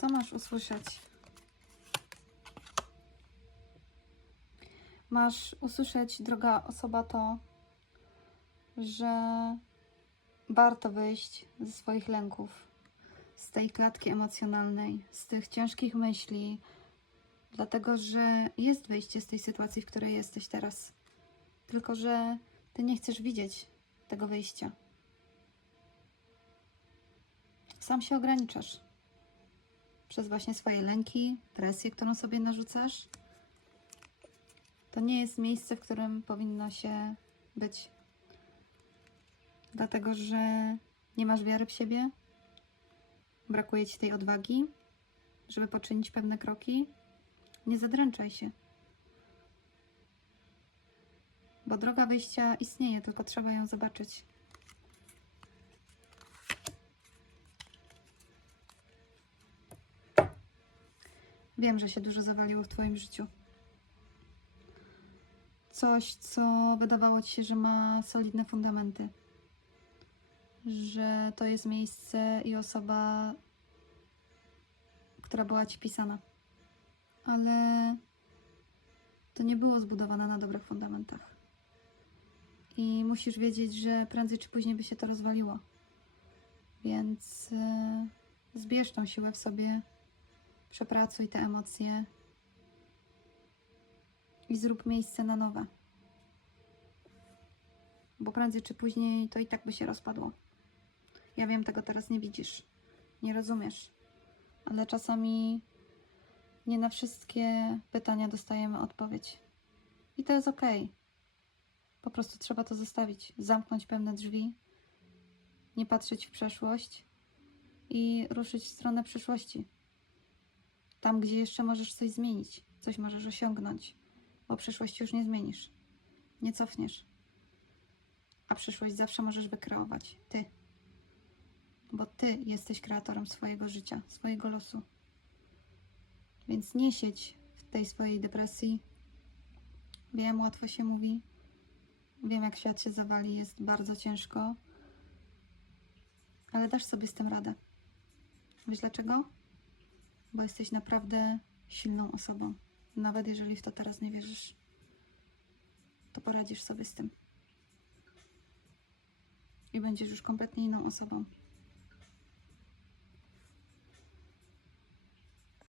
Co masz usłyszeć? Masz usłyszeć, droga osoba, to, że warto wyjść ze swoich lęków, z tej klatki emocjonalnej, z tych ciężkich myśli, dlatego że jest wyjście z tej sytuacji, w której jesteś teraz. Tylko, że ty nie chcesz widzieć tego wyjścia. Sam się ograniczasz przez właśnie swoje lęki, presję, którą sobie narzucasz. To nie jest miejsce, w którym powinno się być. Dlatego, że nie masz wiary w siebie, brakuje ci tej odwagi, żeby poczynić pewne kroki. Nie zadręczaj się. Bo droga wyjścia istnieje, tylko trzeba ją zobaczyć. Wiem, że się dużo zawaliło w Twoim życiu. Coś, co wydawało Ci się, że ma solidne fundamenty. Że to jest miejsce i osoba, która była Ci pisana. Ale to nie było zbudowane na dobrych fundamentach. I musisz wiedzieć, że prędzej czy później by się to rozwaliło. Więc yy, zbierz tą siłę w sobie, przepracuj te emocje i zrób miejsce na nowe. Bo prędzej czy później to i tak by się rozpadło. Ja wiem, tego teraz nie widzisz, nie rozumiesz, ale czasami nie na wszystkie pytania dostajemy odpowiedź. I to jest ok. Po prostu trzeba to zostawić, zamknąć pewne drzwi, nie patrzeć w przeszłość i ruszyć w stronę przyszłości. Tam, gdzie jeszcze możesz coś zmienić, coś możesz osiągnąć, bo przyszłości już nie zmienisz, nie cofniesz. A przyszłość zawsze możesz wykreować ty. Bo ty jesteś kreatorem swojego życia, swojego losu. Więc nie siedź w tej swojej depresji. Wiem, łatwo się mówi. Wiem, jak świat się zawali, jest bardzo ciężko. Ale dasz sobie z tym radę. Wiesz dlaczego? Bo jesteś naprawdę silną osobą. Nawet jeżeli w to teraz nie wierzysz, to poradzisz sobie z tym. I będziesz już kompletnie inną osobą.